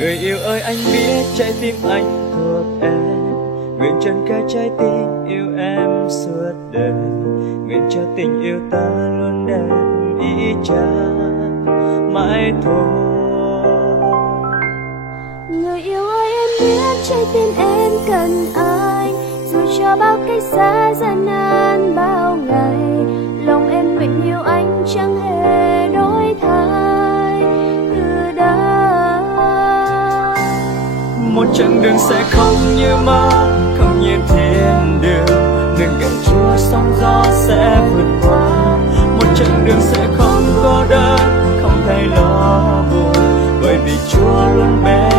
Người yêu ơi, anh biết trái tim anh thuộc em, nguyện trần cả trái tim yêu em suốt đời, nguyện cho tình yêu ta luôn đẹp ý chang mãi thôi. Người yêu ơi, em biết trái tim em cần anh, dù cho bao cách xa gian nan bao ngày, lòng em nguyện yêu anh chẳng hề đổi thay từ đây. Một chặng đường sẽ không như mơ, không như thiên đường, đừng cậy Chúa sóng gió sẽ vượt qua. Một chặng đường sẽ không cô đơn, không thấy lo buồn, bởi vì Chúa luôn bên